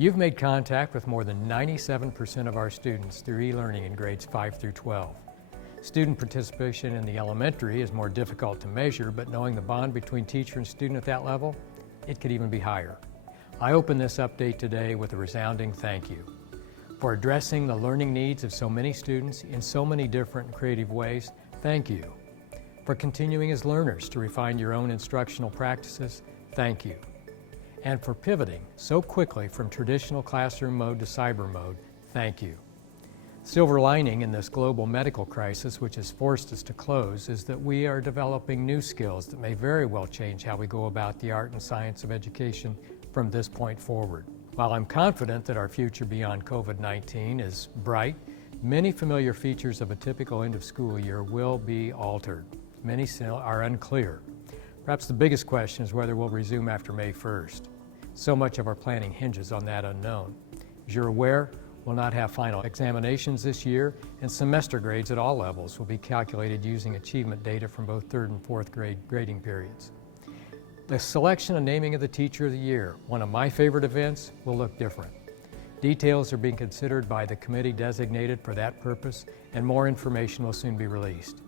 You've made contact with more than 97% of our students through e-learning in grades 5 through 12. Student participation in the elementary is more difficult to measure, but knowing the bond between teacher and student at that level, it could even be higher. I open this update today with a resounding thank you for addressing the learning needs of so many students in so many different and creative ways. Thank you. For continuing as learners to refine your own instructional practices. Thank you. And for pivoting so quickly from traditional classroom mode to cyber mode. Thank you. Silver lining in this global medical crisis, which has forced us to close, is that we are developing new skills that may very well change how we go about the art and science of education from this point forward. While I'm confident that our future beyond COVID-19 is bright, many familiar features of a typical end of school year will be altered. Many still are unclear. Perhaps the biggest question is whether we'll resume after May 1st. So much of our planning hinges on that unknown. As you're aware, we'll not have final examinations this year, and semester grades at all levels will be calculated using achievement data from both 3rd and 4th grade grading periods. The selection and naming of the Teacher of the Year, one of my favorite events, will look different. Details are being considered by the committee designated for that purpose, and more information will soon be released.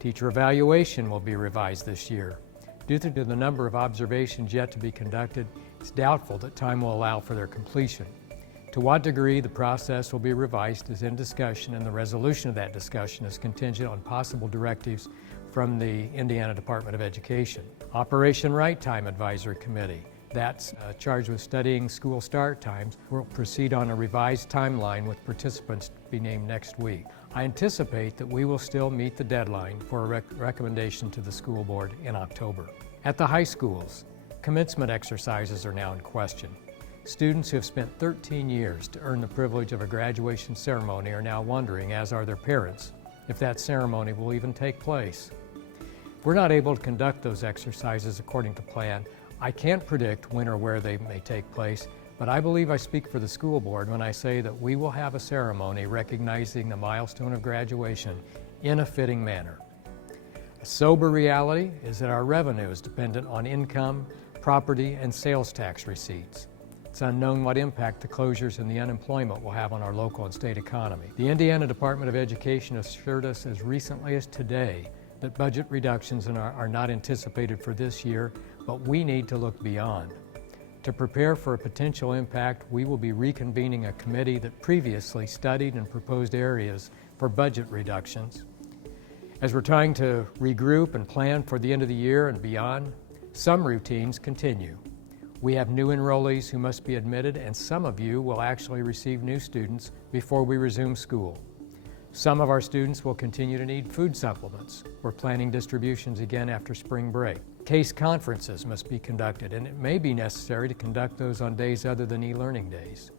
Teacher evaluation will be revised this year. Due to the number of observations yet to be conducted, it's doubtful that time will allow for their completion. To what degree the process will be revised is in discussion, and the resolution of that discussion is contingent on possible directives from the Indiana Department of Education. Operation Right Time Advisory Committee, that's charged with studying school start times, will proceed on a revised timeline with participants to be named next week. I anticipate that we will still meet the deadline for a recommendation to the school board in October. At the high schools, commencement exercises are now in question. Students who have spent 13 years to earn the privilege of a graduation ceremony are now wondering, as are their parents, if that ceremony will even take place. If we're not able to conduct those exercises according to plan, I can't predict when or where they may take place, but I believe I speak for the school board when I say that we will have a ceremony recognizing the milestone of graduation in a fitting manner. A sober reality is that our revenue is dependent on income, property, and sales tax receipts. It's unknown what impact the closures and the unemployment will have on our local and state economy. The Indiana Department of Education assured us as recently as today that budget reductions are not anticipated for this year, but we need to look beyond. To prepare for a potential impact, we will be reconvening a committee that previously studied and proposed areas for budget reductions. As we're trying to regroup and plan for the end of the year and beyond, some routines continue. We have new enrollees who must be admitted, and some of you will actually receive new students before we resume school. Some of our students will continue to need food supplements. We're planning distributions again after spring break. Case conferences must be conducted, and it may be necessary to conduct those on days other than e-learning days.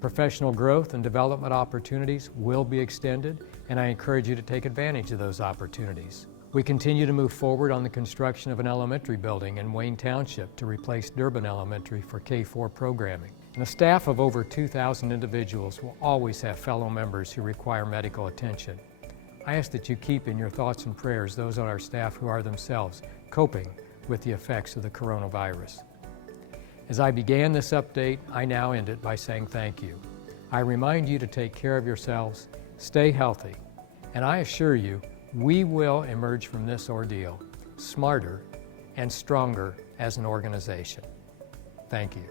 Professional growth and development opportunities will be extended, and I encourage you to take advantage of those opportunities. We continue to move forward on the construction of an elementary building in Wayne Township to replace Durbin Elementary for K-4 programming. And a staff of over 2,000 individuals will always have fellow members who require medical attention. I ask that you keep in your thoughts and prayers those on our staff who are themselves coping with the effects of the coronavirus. As I began this update, I now end it by saying thank you. I remind you to take care of yourselves, stay healthy, and I assure you, we will emerge from this ordeal smarter and stronger as an organization. Thank you.